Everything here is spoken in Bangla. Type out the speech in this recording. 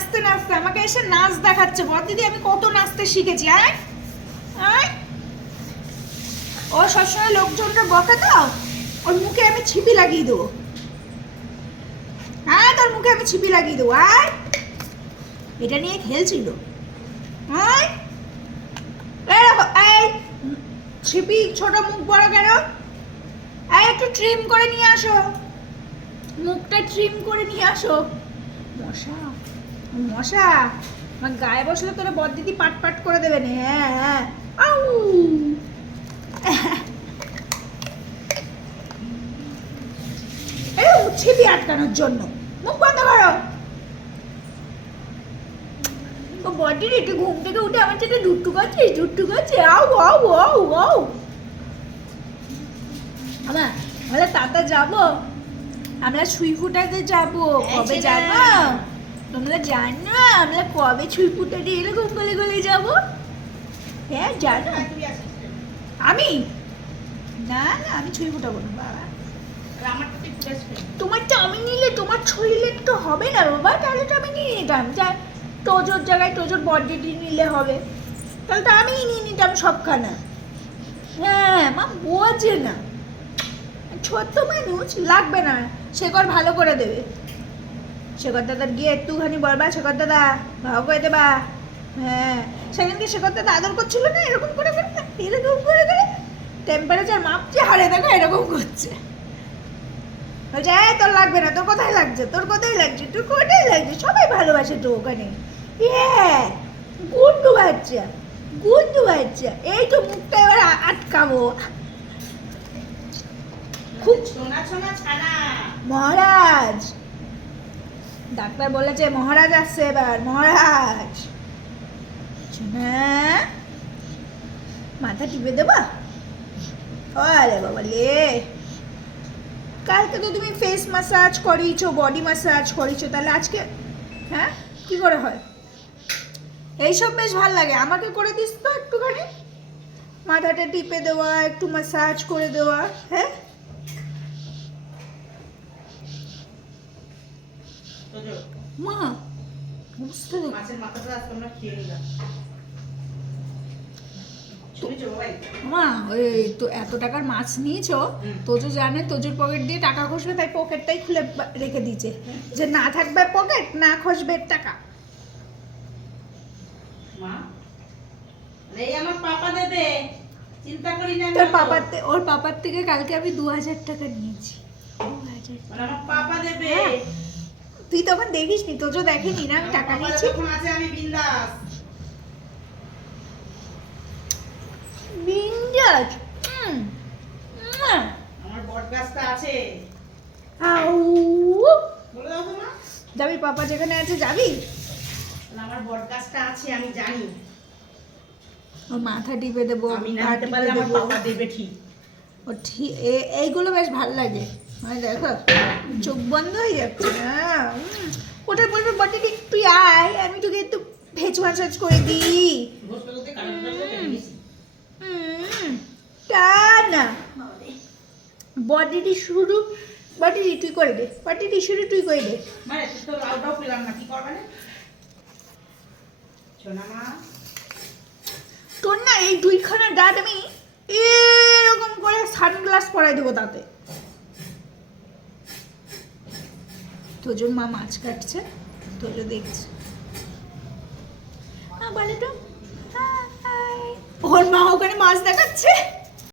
নাচতে নাচতে আমাকে এসে নাচ দেখাচ্ছে। বল দিদি আমি কত নাচতে শিখেছি। আয় আয়, ও সবসময় লোকজনটা বকে তো, ওর মুখে আমি ছিপি লাগিয়ে দেবো। হ্যাঁ, তোর মুখে আমি ছিপি লাগিয়ে দেবো। আয়, এটা নিয়ে খেলছিল। আয়, এই ছিপি ছোট, মুখ বড় কেন? এই একটু ট্রিম করে নিয়ে আসো, মুখটা ট্রিম করে নিয়ে আসো। মশা মশা আমার গায়ে বসলে তোরা বদ দিদি পাট পাট করে দেবে না। হ্যাঁ হ্যাঁ, আউ ছিপি আটকানোর জন্য। মুখ বন্ধ করো। ও বডির একটু ঘুম থেকে উঠে আমার সাথে দুট্টু করছে, দুট্টু করছে। আউ আউ আউ আউ। আমরা তাতা যাবো, আমরা ছুঁই ফুটাতে যাবো। কবে যাবো তোমরা জানো? আমরা কবে ছুঁই ফুটাতে এরকম গলে গলে যাবো? হ্যাঁ জানো। আমি না না, আমি ছুঁই ফুটাবো না বাবা। তোমারটা আমি নিলে তোমার শরীরে তো হবে না বাবা, তাহলে তো আমি নিয়ে নিতাম। যা তোজোর জায়গায় তোজোর বডিটি নিলে হবে, তাহলে তো আমিই নিয়ে নিতাম সবখানা। হ্যাঁ মা বোঝে না, ছোট্ট মানুষ লাগবে না। শেখর ভালো করে দেবে। শেখর দাদার গিয়ে একটুখানি বলবা, শেখর দাদা ভালো করে দেবা। হ্যাঁ, সেদিনকে শেখর দাদা আদর করছিল না, এরকম করে করে, এরকম করে করে টেম্পারেচার মাপছে, হারে দেখো এরকম করছে। বলছে এই তোর লাগবে না, তোর কোথায় লাগছে, তোর কোথায় লাগছে, তোর কোথায় লাগছে, সবাই ভালোবাসে তো ওখানে। হ্যাঁ, গুন্ডু বাচ্চা, গুন্ডু বাচ্চা। এই তো মুখটা এবার আটকাবো। খুব সোনা সোনা ছানা। মহারাজ, ডাক্তার বলেছে মহারাজ আসছে এবার, মহারাজ। মাথা টিপে দেবা? আরে বাবা লে, কালকে তো তুমি ফেস ম্যাসাজ করিয়েছো, বডি ম্যাসাজ করিয়েছো, তাহলে আজকে হ্যাঁ কি করে হয়? এইসব বেশ ভালো লাগে। আমাকে করে দিস তো একটুখানি, মাথাটা টিপে দেওয়া, একটু ম্যাসাজ করে দেওয়া। হ্যাঁ মা, বুঝতে দে। মাছের মাথাটা আজকে আমরা খেয়ে নিলাম। মা ওই তো এত টাকার মাছ নিয়েছো, তোজো জানে তোজোর পকেট দিয়ে টাকা খসবে, তাই পকেটটাই খুলে রেখে দিয়েছে, যে না থাকবে পকেট, না খসবে টাকা। মা এই আমার পাপা দেবে, চিন্তা করি না। তোর পাপার ওর পাপার থেকে কালকে আমি 2000 টাকা নিয়েছি। 2000 আমার পাপা দেবে। তুই তখন দেখিস নি, তোজো দেখেনি না আমি টাকা নিয়েছি। এখন আছে আমি বিন্দাস বিন্দাস। আমার বটগাছটা আছে। আউ বলে দাও তো মা, যাবি পাপা যেখানে আছে যাবি? আমার বটগাছটা আছে, আমি জানি। ওর মাথা টিপে দেবো, আমি না দিতে পারলে আমার পাপা দেবে ঠিক। ও ঠিক, এইগুলো বেশ ভালো লাগে। মানে দেখো চোখ বন্ধ হয়ে যাচ্ছে না। ওটা বলবে বটে তুই আয়, আমি তোকে একটু ভেজ ম্যাসাজ করে দিই। তা না, বডিটি শুরু, বডিটি তুই করে দে, বডিটি শুরু তুই করে দে। মানে তো লাউটাও পেলাম না, কি করবে না সোনা মা? তোর না এই দুইখানা দাঁত আমি এরকম করে সানগ্লাস পরাই দেবো তাতে। তোজোর মা মাছ কাটছে, তোজো দেখছে। বলে তো ওর মা ওখানে মাছ দেখাচ্ছে।